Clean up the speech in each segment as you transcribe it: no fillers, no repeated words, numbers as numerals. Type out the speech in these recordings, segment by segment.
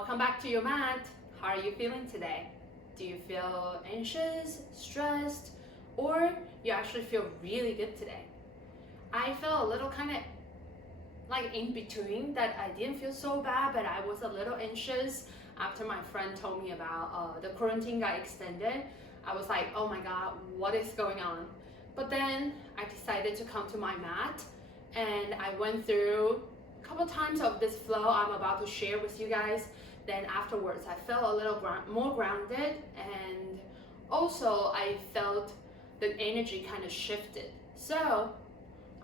Welcome back to your mat. How are you feeling today? Do you feel anxious, stressed, or you actually feel really good today? I felt a little kind of like in between, that I didn't feel so bad, but I was a little anxious after my friend told me about the quarantine got extended. I was like, oh my God, what is going on? But then I decided to come to my mat and I went through a couple times of this flow I'm about to share with you guys. Then afterwards, I felt a little more grounded, and also I felt the energy kind of shifted. So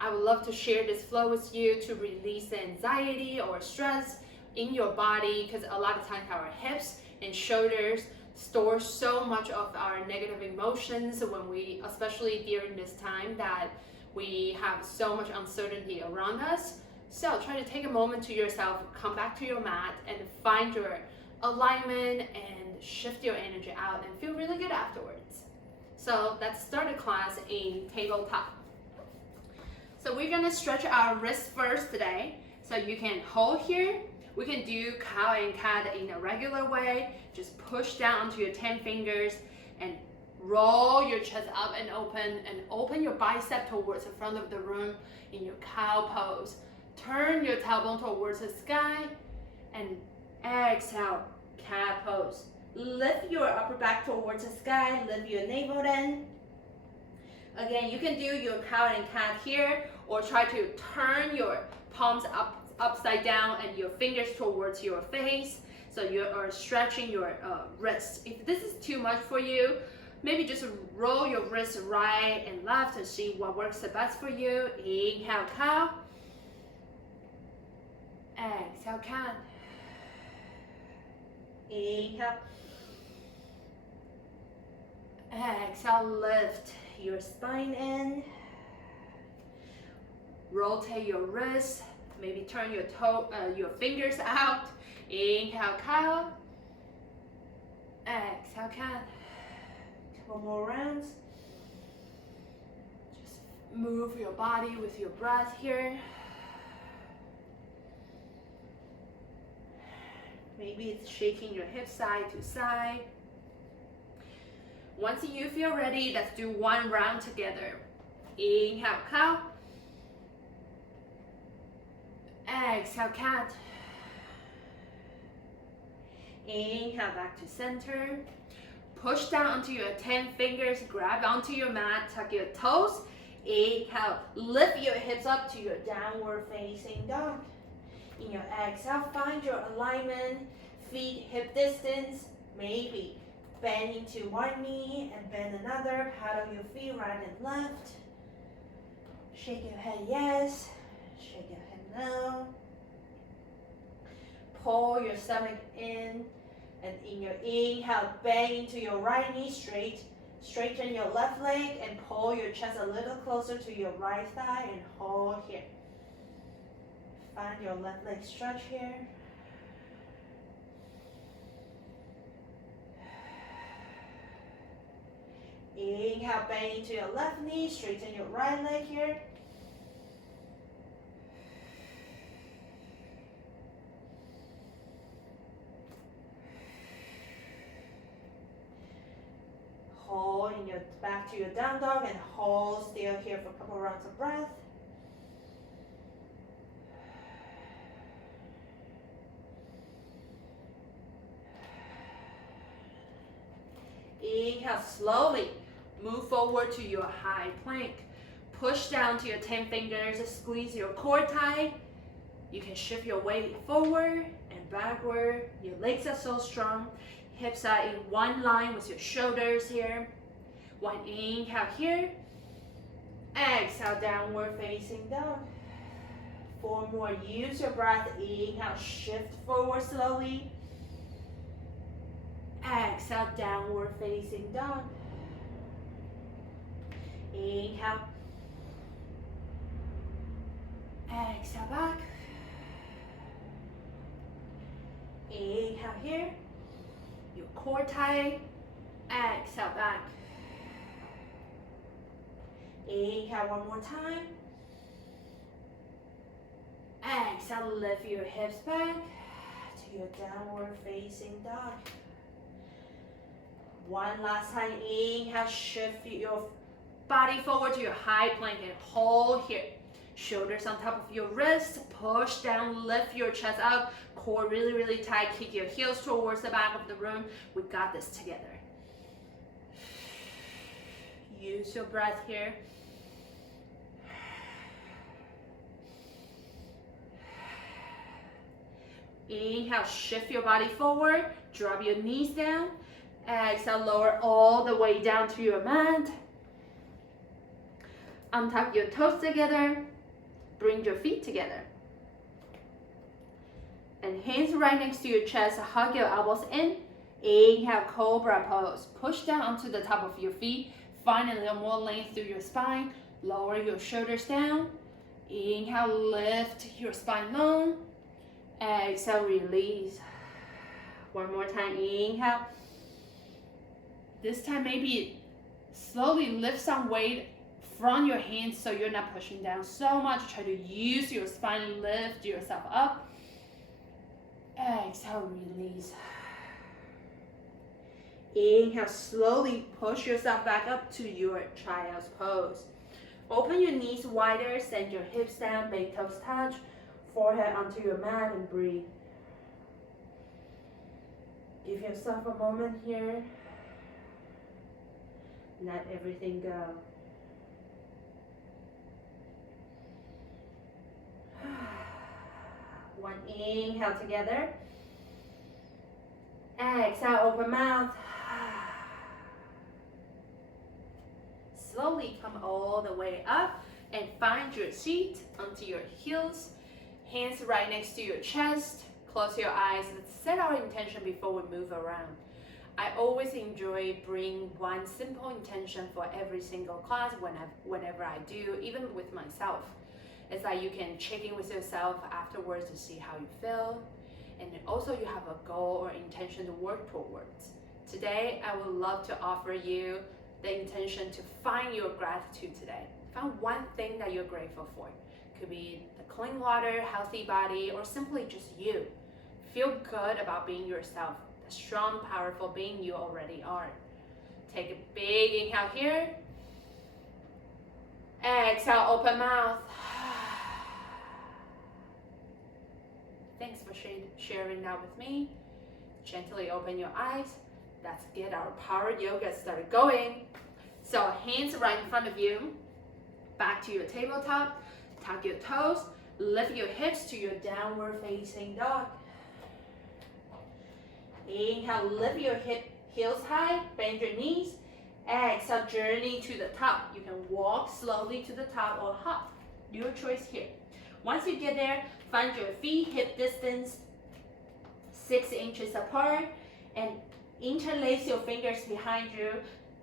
I would love to share this flow with you to release the anxiety or stress in your body, because a lot of times our hips and shoulders store so much of our negative emotions when we, especially during this time that we have so much uncertainty around us. So try to take a moment to yourself, come back to your mat and find your alignment and shift your energy out and feel really good afterwards. So let's start the class in tabletop. So we're gonna stretch our wrists first today. So you can hold here. We can do cow and cat in a regular way. Just push down onto your 10 fingers and roll your chest up and open your bicep towards the front of the room in your cow pose. Turn your tailbone towards the sky and exhale, cat pose. Lift your upper back towards the sky, lift your navel in. Again, you can do your cow and cat here, or try to turn your palms upside down and your fingers towards your face. So you are stretching your wrists. If this is too much for you, maybe just roll your wrists right and left and see what works the best for you. Inhale, cow. Exhale, cat. Inhale. Exhale, lift your spine in. Rotate your wrists. Maybe turn your fingers out. Inhale, cow. Exhale, cat. Couple more rounds. Just move your body with your breath here. Maybe it's shaking your hips side to side. Once you feel ready, let's do one round together. Inhale, cow. Exhale, cat. Inhale, back to center. Push down onto your 10 fingers, grab onto your mat, tuck your toes. Inhale, lift your hips up to your downward facing dog. In your exhale, find your alignment, feet hip distance, maybe bend into one knee and bend another, paddle your feet right and left. Shake your head yes, shake your head no. Pull your stomach in, and in your inhale, bend into your right knee straight. Straighten your left leg and pull your chest a little closer to your right thigh and hold here. Find your left leg stretch here. Inhale, bend into your left knee, straighten your right leg here. Hold in your back to your down dog and hold still here for a couple rounds of breath. Inhale, slowly move forward to your high plank. Push down to your 10 fingers, squeeze your core tight. You can shift your weight forward and backward. Your legs are so strong. Hips are in one line with your shoulders here. One inhale here. Exhale, downward facing dog. 4 more, use your breath. Inhale, shift forward slowly. Exhale, downward facing dog. Inhale. Exhale, back. Inhale here. Your core tight. Exhale, back. Inhale one more time. Exhale, lift your hips back to your downward facing dog. One last time, inhale, shift your Body forward to your high plank and hold here. Shoulders on top of your wrist, push down, lift your chest up, core really, really tight, kick your heels towards the back of the room. We got this together. Use your breath here. Inhale, shift your body forward, drop your knees down. Exhale, lower all the way down to your mat. Untuck your toes together. Bring your feet together. And hands right next to your chest, hug your elbows in. Inhale, cobra pose. Push down onto the top of your feet. Find a little more length through your spine. Lower your shoulders down. Inhale, lift your spine long. Exhale, release. One more time, inhale. This time, maybe slowly lift some weight from your hands so you're not pushing down so much. Try to use your spine, lift yourself up. Exhale, release. Inhale, slowly push yourself back up to your child's pose. Open your knees wider, send your hips down, big toes touch, forehead onto your mat and breathe. Give yourself a moment here. Let everything go. One inhale together. Exhale, open mouth. Slowly come all the way up and find your seat onto your heels. Hands right next to your chest. Close your eyes. Let's set our intention before we move around. I always enjoy bringing one simple intention for every single class whenever I do, even with myself. It's like you can check in with yourself afterwards to see how you feel. And also you have a goal or intention to work towards. Today, I would love to offer you the intention to find your gratitude today. Find one thing that you're grateful for. Could be the clean water, healthy body, or simply just you. Feel good about being yourself, the strong, powerful being you already are. Take a big inhale here. Exhale, open mouth. Thanks for sharing that with me. Gently open your eyes. Let's get our power yoga started going. So hands right in front of you. Back to your tabletop. Tuck your toes. Lift your hips to your downward facing dog. Inhale, lift your heels high. Bend your knees. Exhale, journey to the top. You can walk slowly to the top or hop. Your choice here. Once you get there, find your feet hip distance 6 inches apart and interlace your fingers behind you.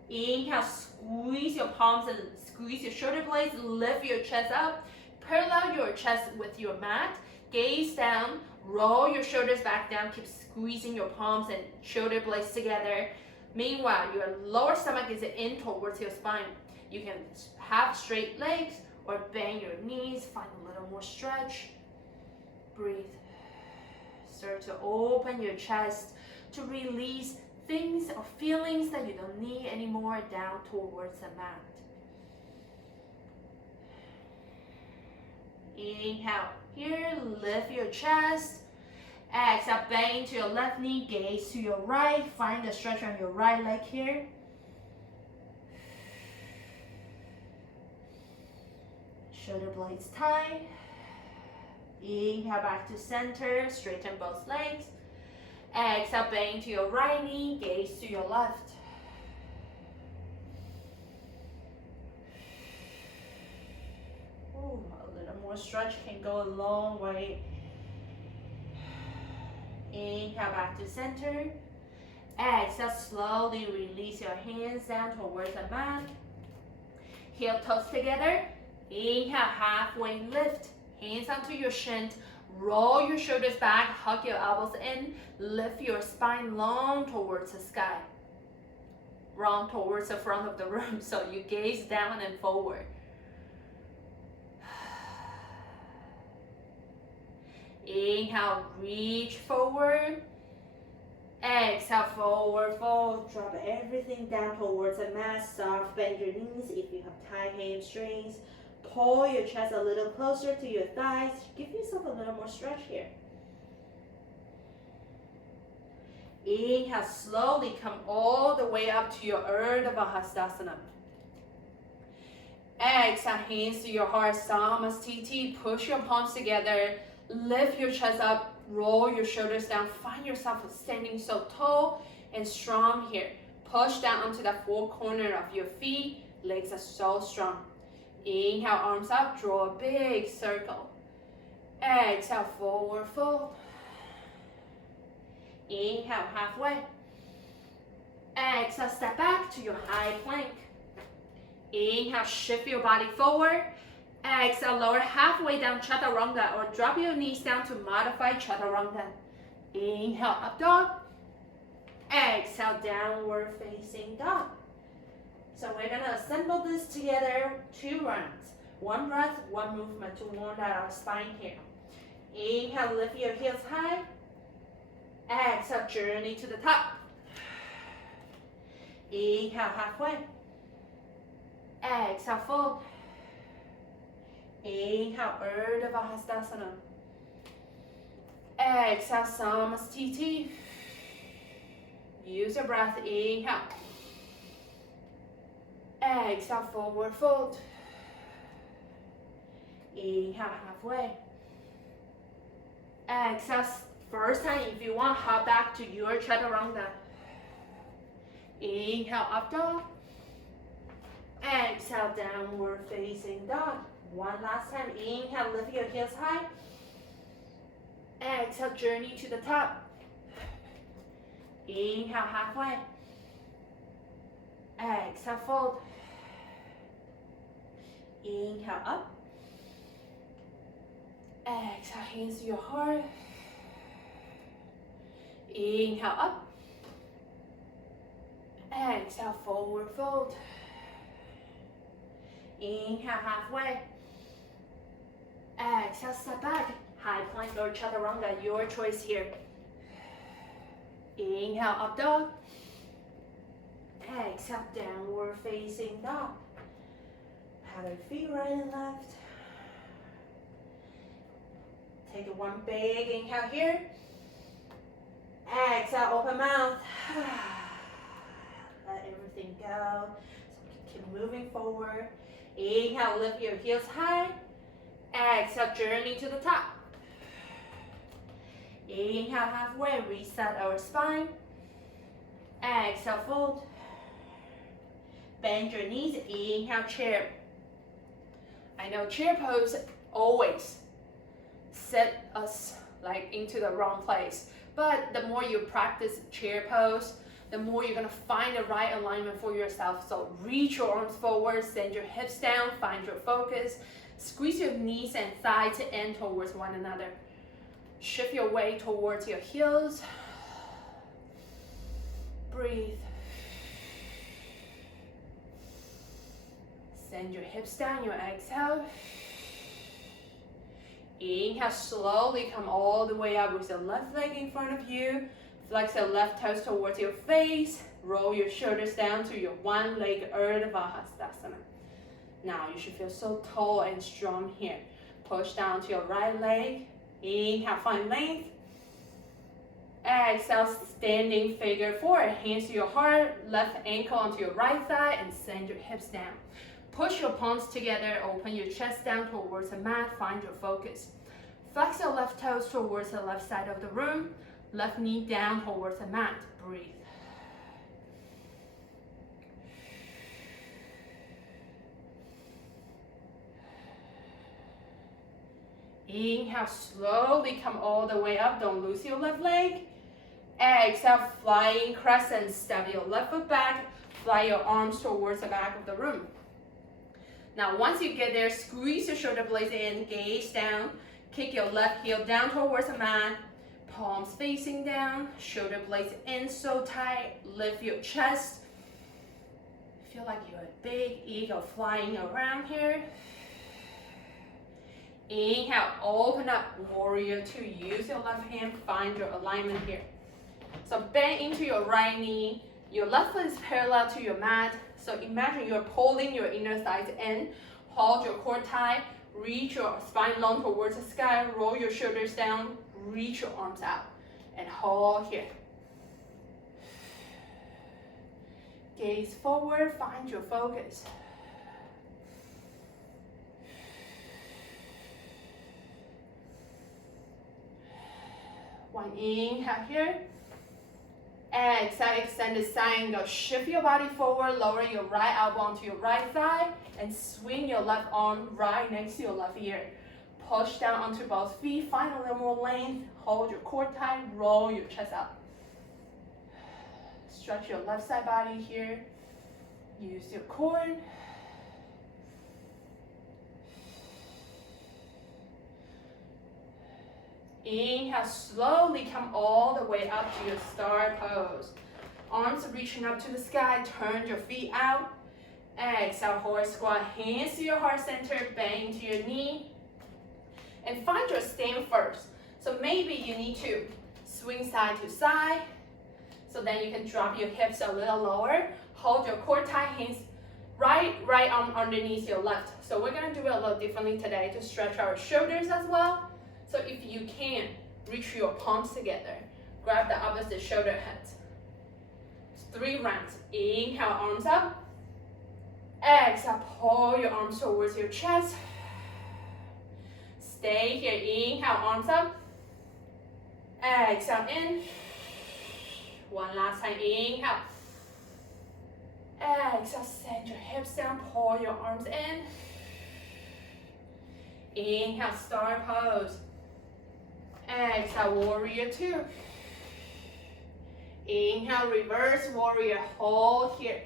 Inhale, squeeze your palms and squeeze your shoulder blades. Lift your chest up. Parallel your chest with your mat. Gaze down. Roll your shoulders back down. Keep squeezing your palms and shoulder blades together. Meanwhile, your lower stomach is in towards your spine. You can have straight legs or bend your knees. Find a little more stretch. Breathe. Start to open your chest to release things or feelings that you don't need anymore down towards the mat. Inhale here, lift your chest. Exhale, bend to your left knee, gaze to your right. Find the stretch on your right leg here. Shoulder blades tight. Inhale back to center, straighten both legs. Exhale, bend to your right knee, gaze to your left. Ooh, a little more stretch can go a long way. Inhale back to center. Exhale, slowly release your hands down towards the mat. Heel toes together. Inhale, halfway lift. Hands onto your shins. Roll your shoulders back. Hug your elbows in. Lift your spine long towards the sky. Round towards the front of the room. So you gaze down and forward. Inhale, reach forward. Exhale, forward fold. Drop everything down towards the mat. Soft bend your knees if you have tight hamstrings. Pull your chest a little closer to your thighs. Give yourself a little more stretch here. Inhale, slowly come all the way up to your Urdhva Hastasana. Exhale, hands to your heart, Samasthiti. Push your palms together. Lift your chest up. Roll your shoulders down. Find yourself standing so tall and strong here. Push down onto the four corners of your feet. Legs are so strong. Inhale, arms up. Draw a big circle. Exhale, forward fold. Inhale, halfway. Exhale, step back to your high plank. Inhale, shift your body forward. Exhale, lower halfway down Chaturanga or drop your knees down to modified Chaturanga. Inhale, up dog. Exhale, downward facing dog. So we're gonna assemble this together, 2 rounds. 1 breath, 1 movement to warm out our spine here. Inhale, lift your heels high. Exhale, journey to the top. Inhale, halfway. Exhale, fold. Inhale, Urdhva Hastasana. Exhale, Samasthiti. Use your breath. Inhale. Exhale, forward fold. Inhale, halfway. Exhale, first time if you want, hop back to your Chaturanga. Inhale, up dog. Exhale, downward facing dog. 1 last time. Inhale, lift your heels high. Exhale, journey to the top. Inhale, halfway. Exhale, fold. Inhale, up. Exhale, hands to your heart. Inhale, up. Exhale, forward fold. Inhale, halfway. Exhale, step back. High plank or Chaturanga, your choice here. Inhale, up dog. Exhale, downward facing dog. Have your feet right and left. Take 1 big inhale here. Exhale, open mouth. Let everything go. So keep moving forward. Inhale, lift your heels high. Exhale, journey to the top. Inhale, halfway, reset our spine. Exhale, fold. Bend your knees. Inhale, chair. I know chair pose always set us like into the wrong place. But the more you practice chair pose, the more you're gonna find the right alignment for yourself. So reach your arms forward, send your hips down, find your focus. Squeeze your knees and thighs to end towards one another. Shift your weight towards your heels. Breathe. Send your hips down, your exhale. Inhale, slowly come all the way up with the left leg in front of you. Flex your left toes towards your face. Roll your shoulders down to your 1-leg Urdhva Hastasana. Now you should feel so tall and strong here. Push down to your right leg. Inhale, find length. Exhale, standing figure 4. Hands to your heart, left ankle onto your right thigh, and send your hips down. Push your palms together, open your chest down towards the mat, find your focus. Flex your left toes towards the left side of the room, left knee down towards the mat. Breathe. Inhale, slowly come all the way up, don't lose your left leg. Exhale, flying crescent, step your left foot back, fly your arms towards the back of the room. Now once you get there, squeeze your shoulder blades in, gaze down, kick your left heel down towards the mat, palms facing down, shoulder blades in so tight, lift your chest. Feel like you're a big eagle flying around here. Inhale, open up, warrior two. Use your left hand, find your alignment here. So bend into your right knee. Your left foot is parallel to your mat. So imagine you're pulling your inner thighs in. Hold your core tight. Reach your spine long towards the sky. Roll your shoulders down. Reach your arms out. And hold here. Gaze forward. Find your focus. One inhale here. Exhale, extended side angle. Shift your body forward, lower your right elbow onto your right thigh, and swing your left arm right next to your left ear. Push down onto both feet, find a little more length. Hold your core tight, roll your chest up. Stretch your left side body here. Use your core. Inhale, slowly come all the way up to your star pose. Arms reaching up to the sky, turn your feet out. Exhale, horse squat, hands to your heart center, bend to your knee. And find your stand first. So maybe you need to swing side to side. So then you can drop your hips a little lower. Hold your core tight, hands right arm underneath your left. So we're gonna do it a little differently today to stretch our shoulders as well. So if you can, reach your palms together. Grab the opposite shoulder heads. 3 rounds. Inhale, arms up. Exhale, pull your arms towards your chest. Stay here. Inhale, arms up. Exhale, in. One last time. Inhale. Exhale, send your hips down. Pull your arms in. Inhale, star pose. Exhale, warrior two. Inhale, reverse warrior. Hold here.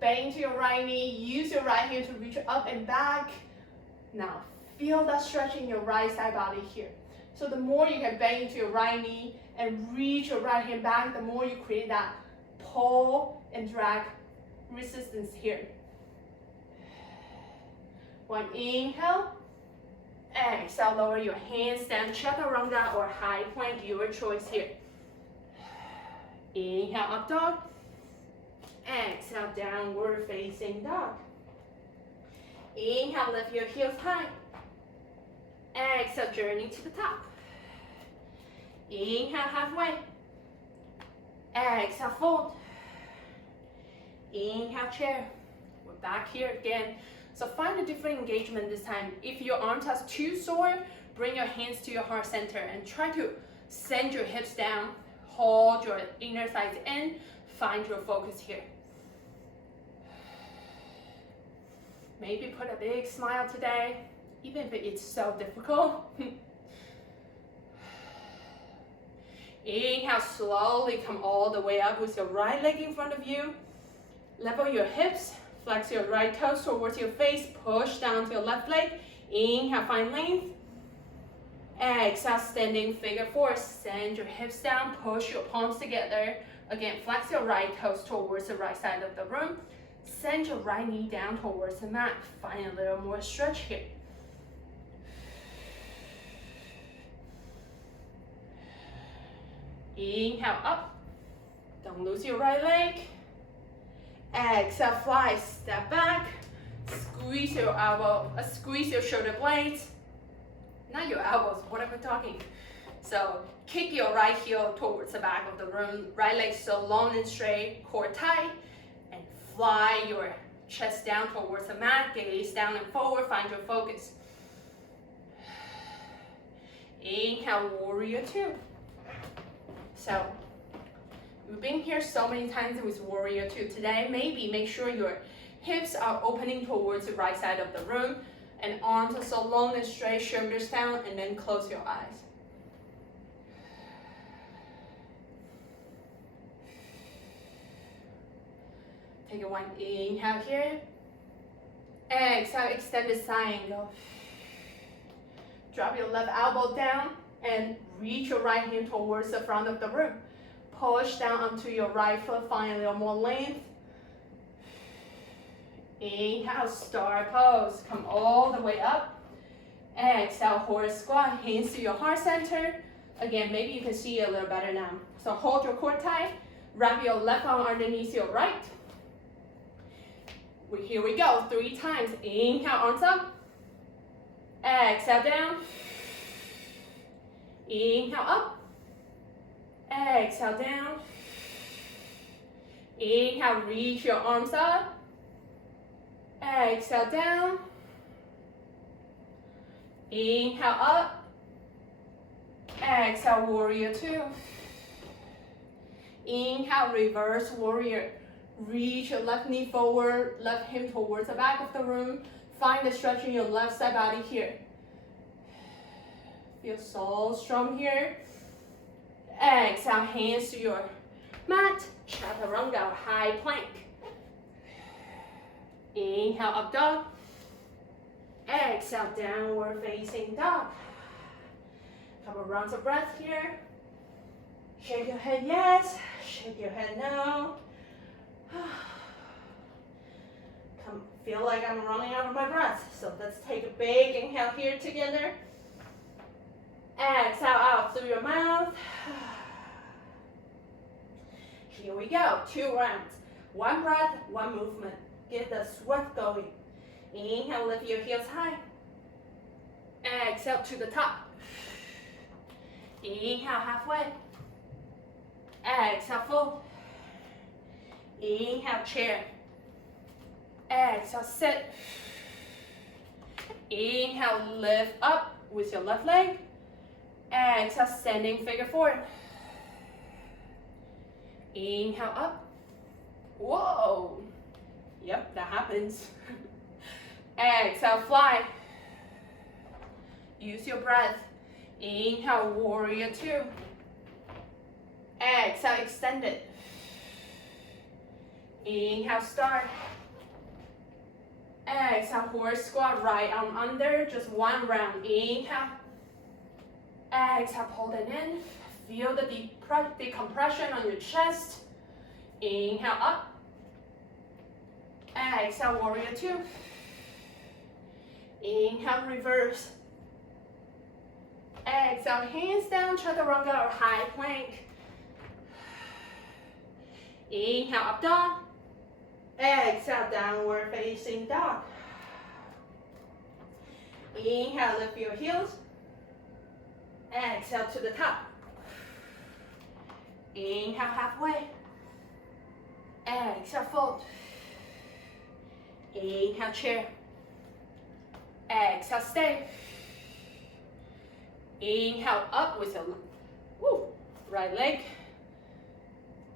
Bend to your right knee. Use your right hand to reach up and back. Now, feel that stretch in your right side body here. So the more you can bend into your right knee and reach your right hand back, the more you create that pull and drag resistance here. One inhale. Exhale, lower your hands, stand chaturanga or high plank, your choice here. Inhale, up dog. Exhale, downward facing dog. Inhale, lift your heels high. Exhale, journey to the top. Inhale, halfway. Exhale, fold. Inhale, chair. We're back here again. So find a different engagement this time. If your arms are too sore, bring your hands to your heart center and try to send your hips down. Hold your inner thighs in. Find your focus here. Maybe put a big smile today, even if it's so difficult. Inhale, slowly come all the way up with your right leg in front of you. Level your hips. Flex your right toes towards your face. Push down to your left leg. Inhale, find length. Exhale, standing figure four. Send your hips down. Push your palms together. Again, flex your right toes towards the right side of the room. Send your right knee down towards the mat. Find a little more stretch here. Inhale, up. Don't lose your right leg. Exhale, fly, step back. Squeeze your elbow, squeeze your shoulder blades. Not your elbows, what am I talking? So kick your right heel towards the back of the room. Right leg still long and straight, core tight. And fly your chest down towards the mat. Gaze down and forward, find your focus. Inhale, warrior two. So we've been here so many times with warrior two. Today, maybe make sure your hips are opening towards the right side of the room and arms are so long and straight, shoulders down, and then close your eyes. Take a one inhale here. Exhale, extend the side angle. Drop your left elbow down and reach your right hand towards the front of the room. Push down onto your right foot, find a little more length. Inhale, star pose. Come all the way up. Exhale, horse squat, hands to your heart center. Again, maybe you can see it a little better now. So hold your core tight, wrap your left arm underneath your right. Here we go, 3 times. Inhale, arms up. Exhale, down. Inhale, up. Exhale, down. Inhale, reach your arms up. Exhale, down. Inhale, up. Exhale, warrior 2. Inhale, reverse warrior. Reach your left knee forward, left hip towards the back of the room. Find the stretch in your left side body here. Feel so strong here. Exhale, hands to your mat. Chaturanga, high plank. Inhale, up dog. Exhale, downward facing dog. Couple rounds of breath here. Shake your head yes, shake your head no. Feel like I'm running out of my breath. So let's take a big inhale here together. Exhale out through your mouth. Here we go, 2 rounds. 1 breath, 1 movement. Get the sweat going. Inhale, lift your heels high. Exhale to the top. Inhale, halfway. Exhale, fold. Inhale, chair. Exhale, sit. Inhale, lift up with your left leg. Exhale, standing figure 4. Inhale, up. Whoa. Yep, that happens. Exhale, fly. Use your breath. Inhale, warrior 2. Exhale, extend it. Inhale, start. Exhale, horse squat, right arm under, just 1 round. Inhale. Exhale, pull it in. Feel the decompression on your chest. Inhale, up. Exhale, warrior 2. Inhale, reverse. Exhale, hands down, chaturanga or high plank. Inhale, up dog. Exhale, downward facing dog. Inhale, lift your heels. Exhale to the top. Inhale, halfway. Exhale, fold. Inhale, chair. Exhale, stay. Inhale, up with your right leg.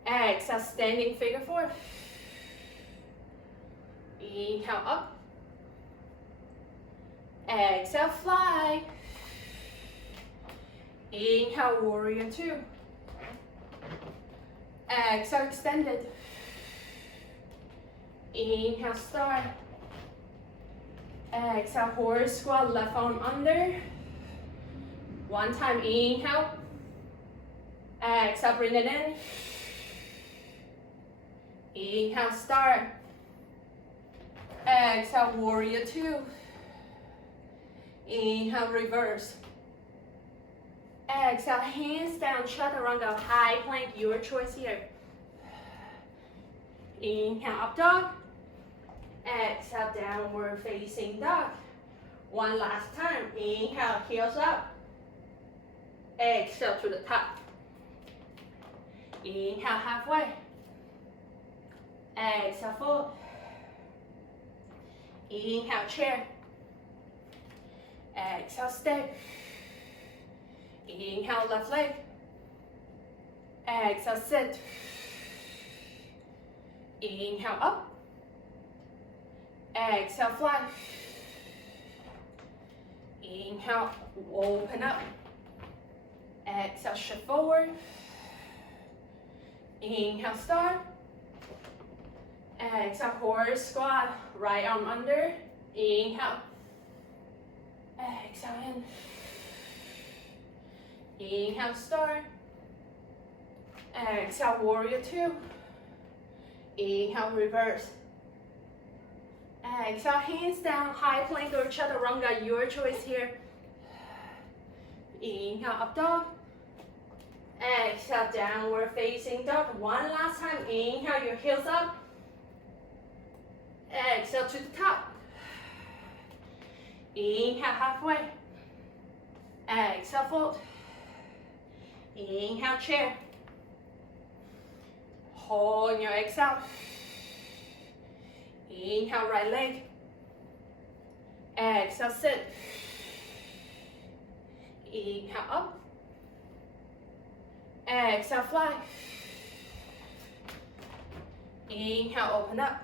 Exhale, standing figure 4. Inhale, up. Exhale, fly. Inhale, warrior 2. Exhale, extended. Inhale, start. Exhale, horse squat, left arm under. 1 time, inhale. Exhale, bring it in. Inhale, start. Exhale, warrior 2. Inhale, reverse. Exhale, hands down, chaturanga, high plank, your choice here. Inhale, up dog. Exhale, downward facing dog. 1 last time. Inhale, heels up. Exhale to the top. Inhale, halfway. Exhale, fold. Inhale, chair. Exhale, stay. Inhale, left leg. Exhale, sit. Inhale, up. Exhale, fly. Inhale, open up. Exhale, shift forward. Inhale, start. Exhale, horse squat, right arm under. Inhale. Exhale in. Inhale, start. Exhale, warrior 2. Inhale, reverse. Exhale, hands down, high plank or chaturanga, your choice here. Inhale, up dog. Exhale, downward facing dog. One last time. Inhale, your heels up. Exhale to the top. Inhale, halfway. Exhale, fold. Inhale, chair. Hold in your exhale. Inhale, right leg. Exhale, sit. Inhale, up. Exhale, fly. Inhale, open up.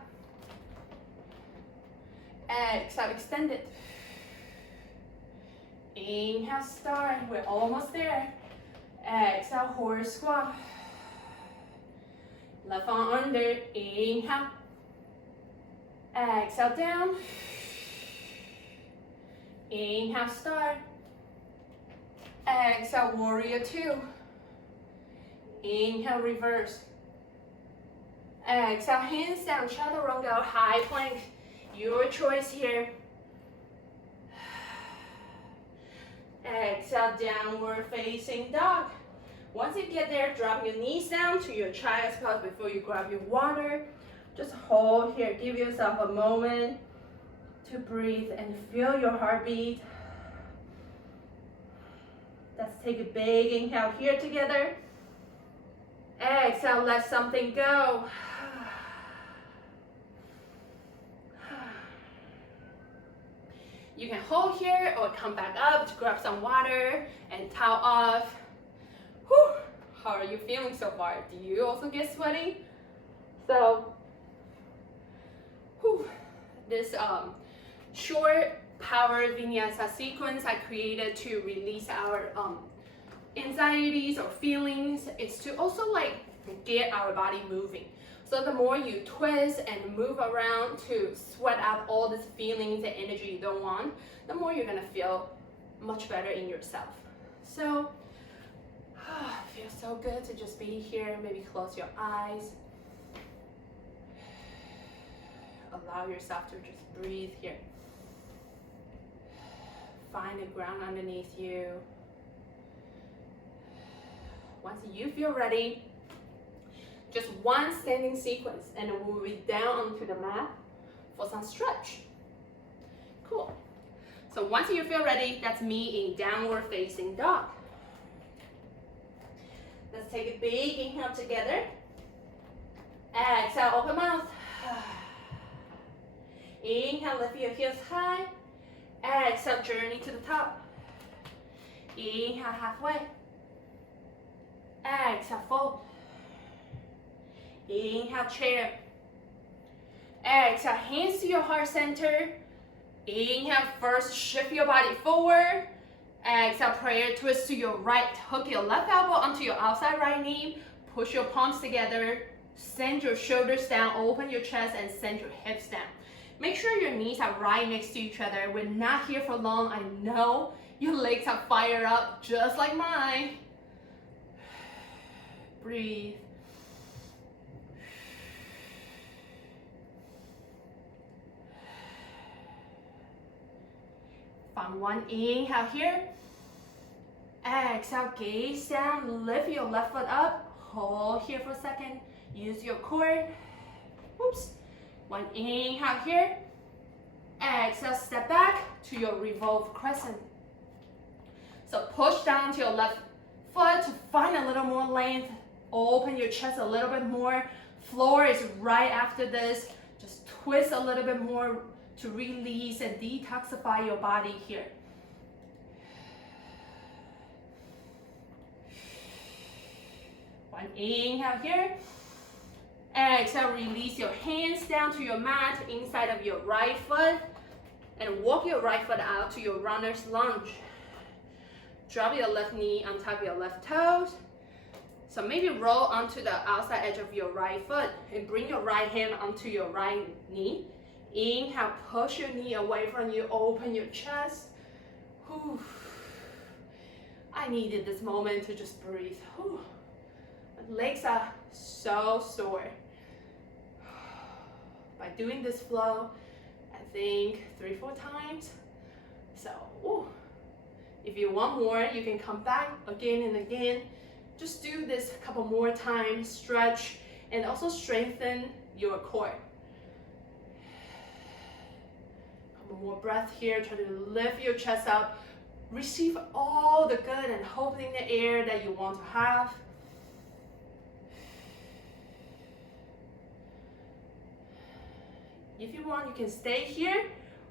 Exhale, extend it. Inhale, start. We're almost there. Exhale, horse squat. Left arm under. Inhale. Exhale, down. Inhale, start. Exhale, warrior two. Inhale, reverse. Exhale, hands down, chaturanga, high plank. Your choice here. Exhale, downward facing dog. Once you get there, drop your knees down to your child's pose before you grab your water. Just hold here. Give yourself a moment to breathe and feel your heartbeat. Let's take a big inhale here together. Exhale, let something go. You can hold here or come back up to grab some water and towel off. Whew. How are you feeling so far? Do you also get sweaty? So, this short power vinyasa sequence I created to release our anxieties or feelings is to also like get our body moving. So the more you twist and move around to sweat out all these feelings and energy you don't want, the more you're gonna feel much better in yourself. So, feels so good to just be here. Maybe close your eyes. Allow yourself to just breathe here. Find the ground underneath you. Once you feel ready, just one standing sequence and then we'll be down onto the mat for some stretch. Cool. So once you feel ready, that's me in downward facing dog. Let's take a big inhale together. Exhale, open mouth. Inhale, lift your heels high. Exhale, journey to the top. Inhale, halfway. Exhale, fold. Inhale, chair. Exhale, hands to your heart center. Inhale, first shift your body forward. Exhale, prayer twist to your right. Hook your left elbow onto your outside right knee. Push your palms together. Send your shoulders down. Open your chest and send your hips down. Make sure your knees are right next to each other. We're not here for long. I know your legs are fired up just like mine. Breathe. Find one inhale here. Exhale, gaze down, lift your left foot up. Hold here for a second. Use your core. Oops. One inhale here. Exhale, step back to your revolve crescent. So push down to your left foot to find a little more length. Open your chest a little bit more. Floor is right after this. Just twist a little bit more to release and detoxify your body here. One inhale here. Exhale, release your hands down to your mat inside of your right foot and walk your right foot out to your runner's lunge. Drop your left knee on top of your left toes. So maybe roll onto the outside edge of your right foot and bring your right hand onto your right knee. Inhale, push your knee away from you, open your chest. Whew. I needed this moment to just breathe. Whew. My legs are so sore. By doing this flow, I think 3-4 times. So, If you want more, you can come back again and again. Just do this a couple more times, stretch, and also strengthen your core. Couple more breath here, try to lift your chest up. Receive all the good and holding the air that you want to have. If you want, you can stay here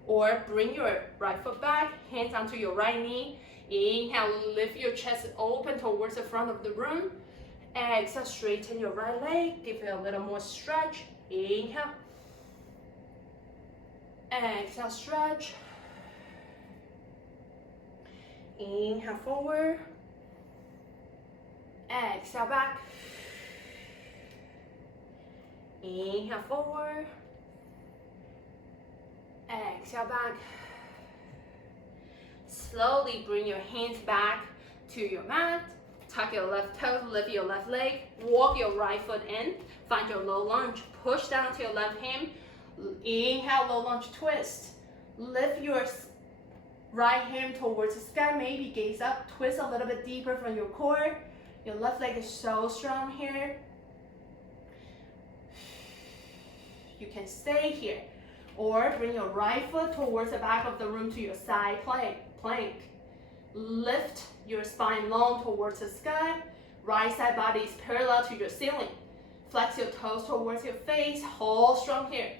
or bring your right foot back, hands onto your right knee. Inhale, lift your chest open towards the front of the room. Exhale, straighten your right leg, give it a little more stretch. Inhale. Exhale, stretch. Inhale forward. Exhale back. Inhale forward. Exhale back. Slowly bring your hands back to your mat. Tuck your left toe, lift your left leg, walk your right foot in, find your low lunge, push down to your left hand. Inhale, low lunge twist. Lift your right hand towards the sky, maybe gaze up, twist a little bit deeper from your core. Your left leg is so strong here. You can stay here. Or bring your right foot towards the back of the room to your side plank. Lift your spine long towards the sky. Right side body is parallel to your ceiling. Flex your toes towards your face. Hold strong here.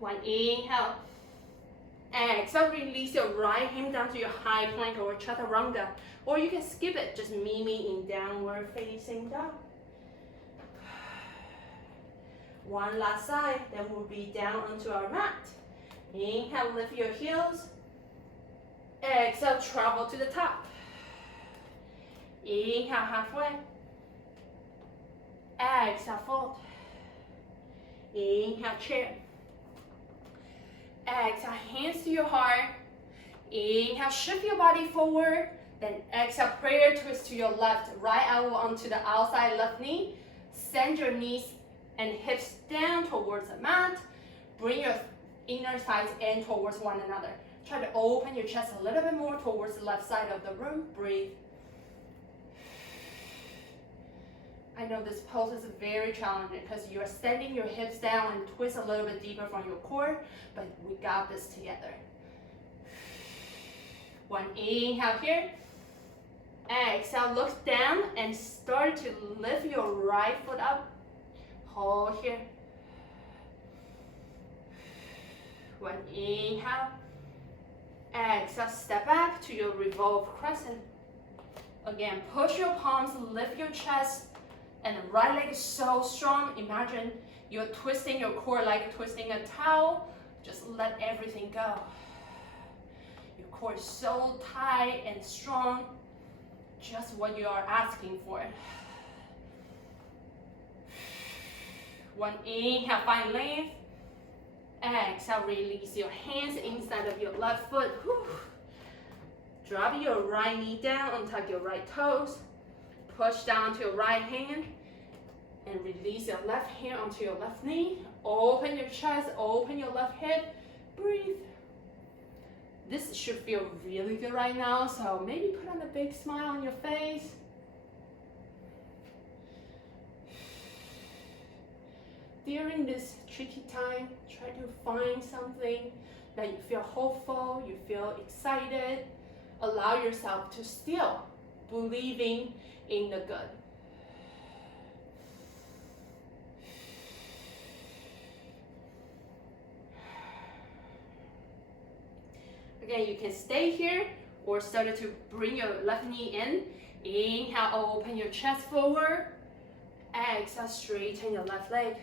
One inhale. Exhale, release your right hand down to your high plank or chaturanga. Or you can skip it, just meet me in downward facing dog. One last side, then we'll be down onto our mat. Inhale, lift your heels. Exhale, travel to the top. Inhale, halfway. Exhale, fold. Inhale, chair. Exhale, hands to your heart. Inhale, shift your body forward. Then exhale, prayer twist to your left. Right elbow onto the outside left knee. Send your knees and hips down towards the mat. Bring your inner thighs in towards one another. Try to open your chest a little bit more towards the left side of the room. Breathe. I know this pose is very challenging because you're sending your hips down and twist a little bit deeper from your core, but we got this together. One inhale here. Exhale, look down and start to lift your right foot up. Hold here. One inhale. Exhale, step back to your revolve crescent. Again, push your palms, lift your chest, and the right leg is so strong. Imagine you're twisting your core like twisting a towel. Just let everything go. Your core is so tight and strong. Just what you are asking for. One inhale, find length. Exhale, release your hands inside of your left foot. Whew. Drop your right knee down, untuck your right toes. Push down to your right hand. And release your left hand onto your left knee. Open your chest, open your left hip. Breathe. This should feel really good right now, so maybe put on a big smile on your face. During this tricky time, try to find something that you feel hopeful, you feel excited. Allow yourself to still believing in the good. Again, you can stay here or start to bring your left knee in. Inhale, open your chest forward. Exhale, straighten your left leg.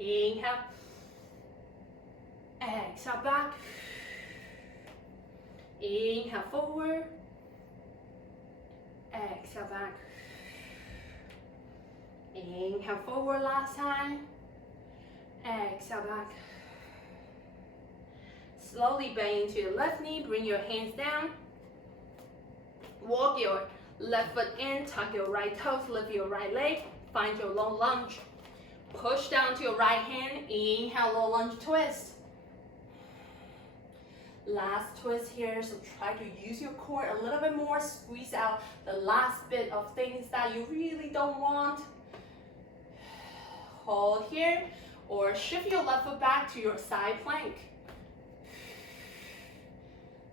Inhale. Exhale, back. Inhale, forward. Exhale, back. Inhale, forward last time. Exhale, back. Slowly bend into your left knee, bring your hands down. Walk your left foot in, tuck your right toes, lift your right leg, find your low lunge. Push down to your right hand, inhale, low lunge twist. Last twist here, so try to use your core a little bit more, squeeze out the last bit of things that you really don't want. Hold here, or shift your left foot back to your side plank.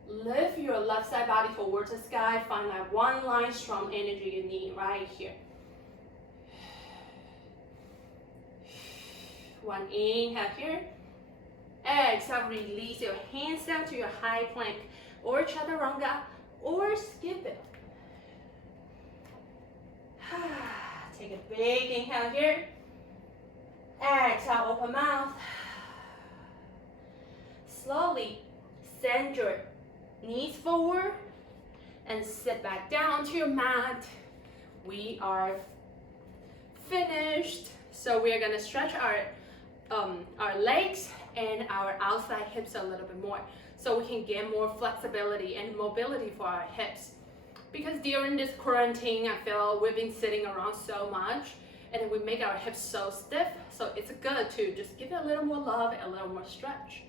Lift your left side body towards the sky, find that one line strong energy you need right here. One inhale here. Exhale, release your hands down to your high plank or chaturanga or skip it. Take a big inhale here. Exhale, open mouth. Slowly send your knees forward and sit back down to your mat. We are finished. So we are gonna stretch our legs and our outside hips a little bit more so we can get more flexibility and mobility for our hips. Because during this quarantine, I feel we've been sitting around so much and we make our hips so stiff. So it's good to just give it a little more love and a little more stretch.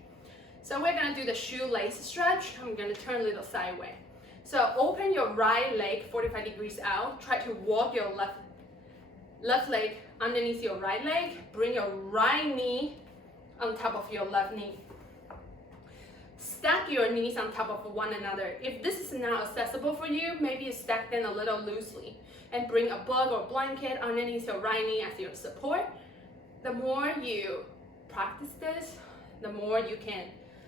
So we're gonna do the shoelace stretch. I'm gonna turn a little sideways. So open your right leg 45 degrees out. Try to walk your left leg underneath your right leg. Bring your right knee on top of your left knee. Stack your knees on top of one another. If this is not accessible for you, maybe you stack them a little loosely and bring a bug or blanket underneath your right knee as your support. The more you practice this, the more you can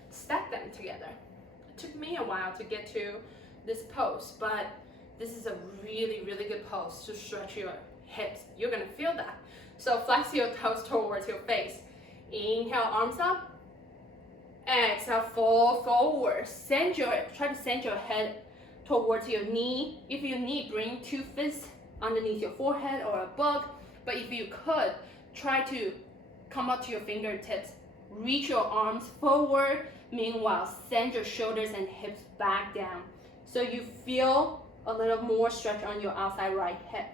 stack them together. It took me a while to get to this pose, but this is a really, really good pose to stretch your hips. You're gonna feel that. So flex your toes towards your face. Inhale, arms up. Exhale, fold forward. Try to send your head towards your knee. If you need, bring two fists underneath your forehead or a bug. But if you could, try to come up to your fingertips. Reach your arms forward. Meanwhile, send your shoulders and hips back down. So you feel a little more stretch on your outside right hip.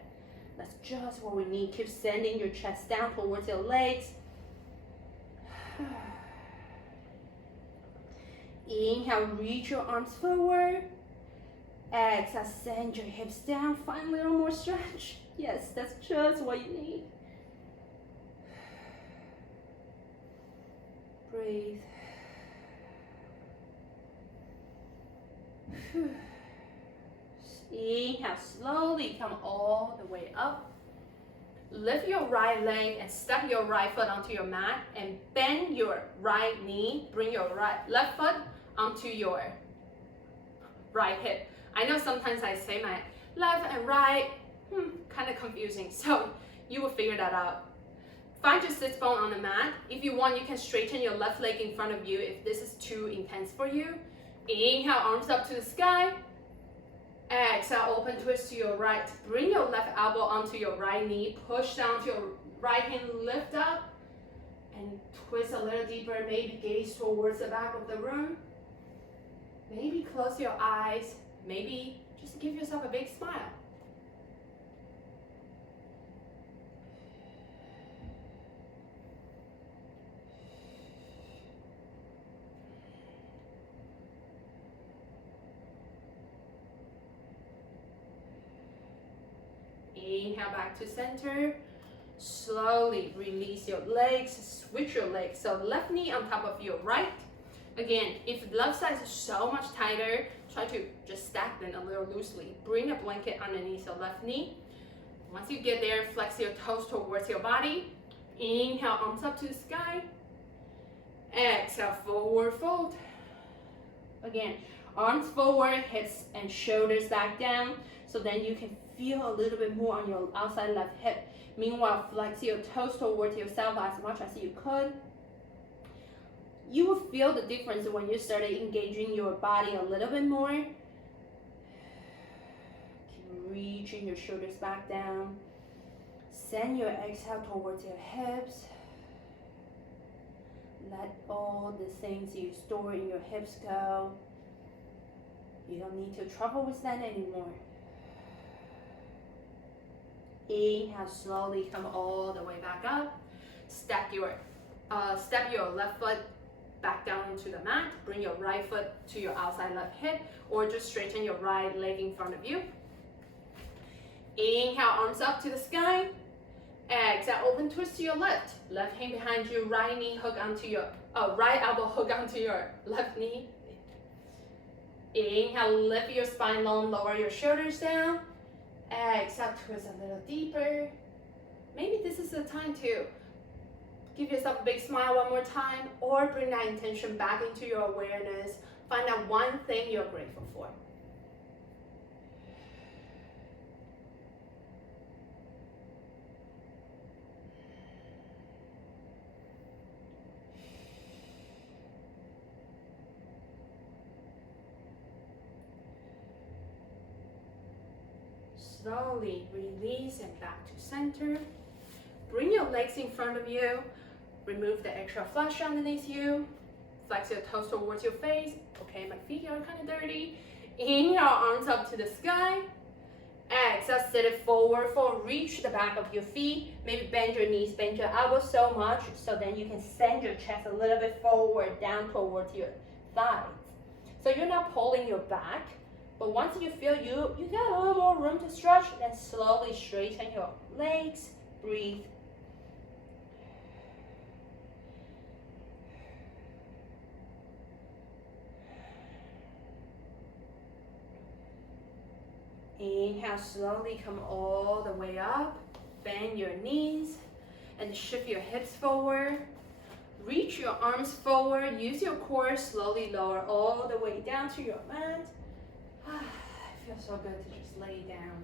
That's just what we need. Keep sending your chest down towards your legs. Inhale, reach your arms forward. Exhale, send your hips down. Find a little more stretch. Yes, that's just what you need. Breathe. Inhale, slowly come all the way up. Lift your right leg and step your right foot onto your mat and bend your right knee. Bring your left foot onto your right hip. I know sometimes I say my left and right, kind of confusing. So you will figure that out. Find your sit bone on the mat. If you want, you can straighten your left leg in front of you if this is too intense for you. Inhale, arms up to the sky. Exhale, open twist to your right. Bring your left elbow onto your right knee. Push down to your right hand, lift up. And twist a little deeper. Maybe gaze towards the back of the room. Maybe close your eyes. Maybe just give yourself a big smile. Inhale back to center. Slowly release your legs, switch your legs. So left knee on top of your right. Again, if the left side is so much tighter, try to just stack them a little loosely. Bring a blanket underneath your left knee. Once you get there, flex your toes towards your body. Inhale, arms up to the sky. Exhale, forward fold. Again, arms forward, hips and shoulders back down. So then you can feel a little bit more on your outside left hip. Meanwhile, flex your toes towards yourself as much as you could. You will feel the difference when you start engaging your body a little bit more. Keep reaching your shoulders back down. Send your exhale towards your hips. Let all the things you store in your hips go. You don't need to trouble with that anymore. Inhale, slowly come all the way back up. Step your left foot back down into the mat. Bring your right foot to your outside left hip, or just straighten your right leg in front of you. Inhale, arms up to the sky. Exhale, open twist to your left. Left hand behind you, right knee hook onto your, right elbow hook onto your left knee. Inhale, lift your spine long, lower your shoulders down. Exhale, twist a little deeper. Maybe this is the time to give yourself a big smile one more time, or bring that intention back into your awareness. Find out one thing you're grateful for. Slowly release and back to center. Bring your legs in front of you. Remove the extra flesh underneath you. Flex your toes towards your face. Okay, my feet are kind of dirty. Inhale, arms up to the sky. Exhale, sit it forward fold. Reach the back of your feet. Maybe bend your knees, bend your elbows so much so then you can send your chest a little bit forward, down towards your thighs. So you're not pulling your back, but once you feel you got a little more room to stretch, then slowly straighten your legs. Breathe. Inhale, slowly come all the way up. Bend your knees and shift your hips forward. Reach your arms forward. Use your core, slowly lower all the way down to your mat. It feels so good to just lay down.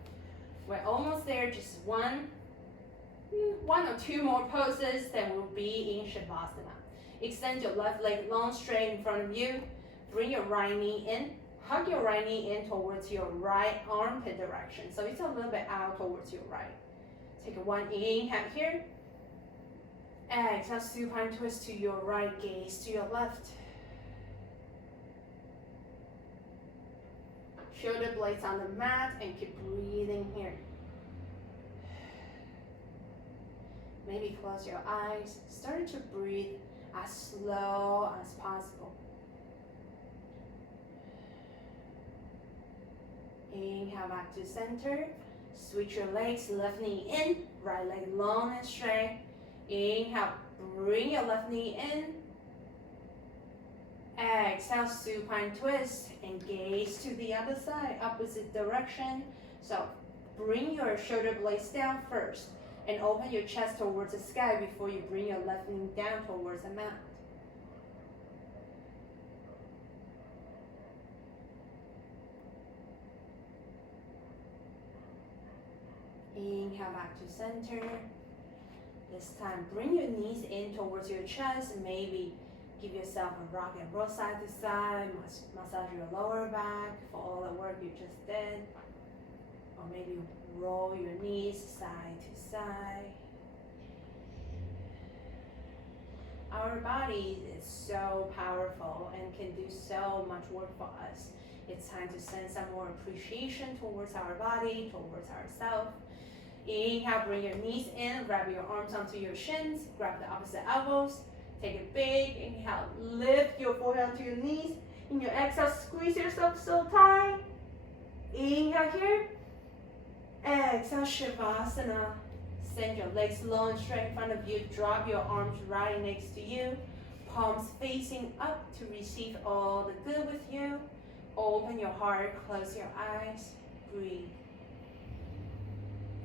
We're almost there, just one or two more poses, then we'll be in Shavasana. Extend your left leg long, straight in front of you. Bring your right knee in. Hug your right knee in towards your right armpit direction. So it's a little bit out towards your right. Take one inhale here. Exhale, supine twist to your right, gaze to your left. Shoulder blades on the mat and keep breathing here. Maybe close your eyes. Start to breathe as slow as possible. Inhale back to center. Switch your legs, left knee in, right leg long and straight. Inhale, bring your left knee in. Exhale, supine twist and gaze to the other side, opposite direction. So bring your shoulder blades down first and open your chest towards the sky before you bring your left knee down towards the mat. Inhale back to center. This time, bring your knees in towards your chest. Maybe give yourself a rock and roll side to side. Massage your lower back for all the work you just did. Or maybe roll your knees side to side. Our body is so powerful and can do so much work for us. It's time to send some more appreciation towards our body, towards ourselves. Inhale, bring your knees in, wrap your arms onto your shins, grab the opposite elbows. Take a big inhale, lift your forehead onto your knees. In your exhale, squeeze yourself so tight. Inhale here. Exhale, Shavasana. Send your legs long and straight in front of you. Drop your arms right next to you. Palms facing up to receive all the good with you. Open your heart, close your eyes, breathe.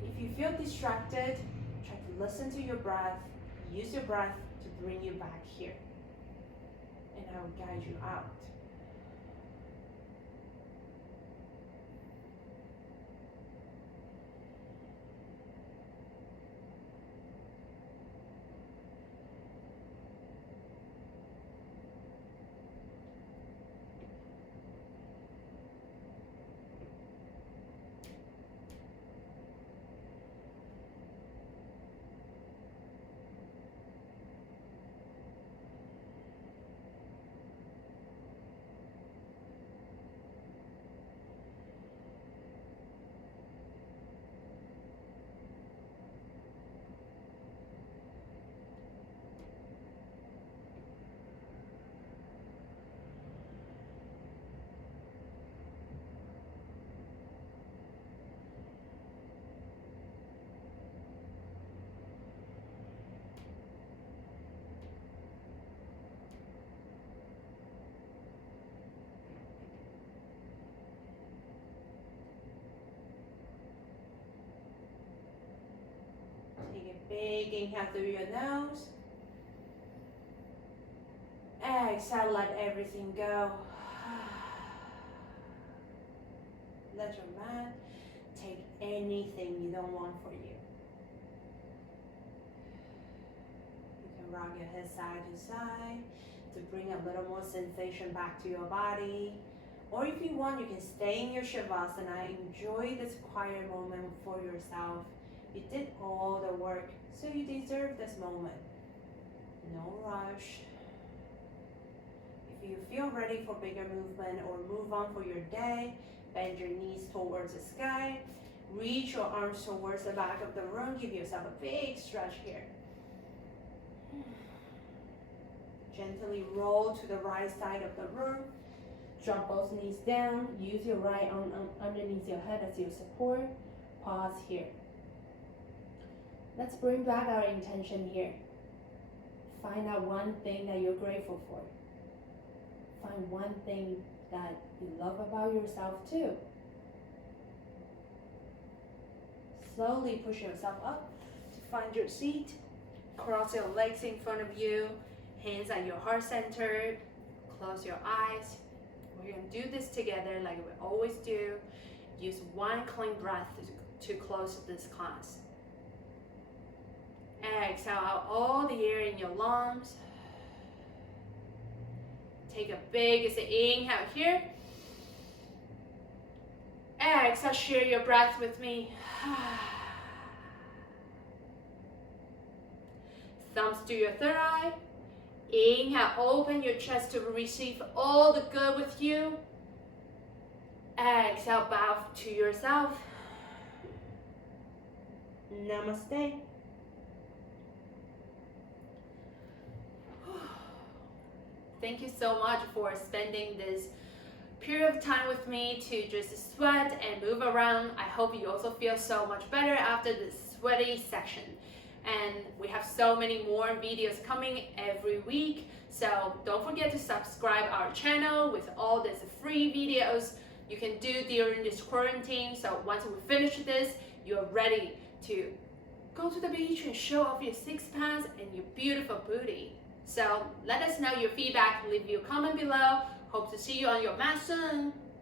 If you feel distracted, try to listen to your breath. Use your breath to bring you back here. And I will guide you out. Big inhale through your nose. Exhale, let everything go. Let your mat take anything you don't want for you. You can rock your head side to side to bring a little more sensation back to your body. Or if you want, you can stay in your Shavasana. Enjoy this quiet moment for yourself. You did all the work, so you deserve this moment. No rush. If you feel ready for bigger movement or move on for your day, bend your knees towards the sky. Reach your arms towards the back of the room. Give yourself a big stretch here. Gently roll to the right side of the room. Drop both knees down. Use your right arm underneath your head as your support. Pause here. Let's bring back our intention here. Find out one thing that you're grateful for. Find one thing that you love about yourself too. Slowly push yourself up to find your seat. Cross your legs in front of you. Hands at your heart center. Close your eyes. We're going to do this together like we always do. Use one clean breath to close this class. Exhale out all the air in your lungs. Take a big inhale here. Exhale, share your breath with me. Thumbs to your third eye. Inhale, open your chest to receive all the good with you. Exhale, bow to yourself. Namaste. Thank you so much for spending this period of time with me to just sweat and move around. I hope you also feel so much better after this sweaty section. And we have so many more videos coming every week. So don't forget to subscribe our channel with all these free videos you can do during this quarantine. So once we finish this, you're ready to go to the beach and show off your six packs and your beautiful booty. So let us know your feedback, leave your comment below. Hope to see you on your mat soon.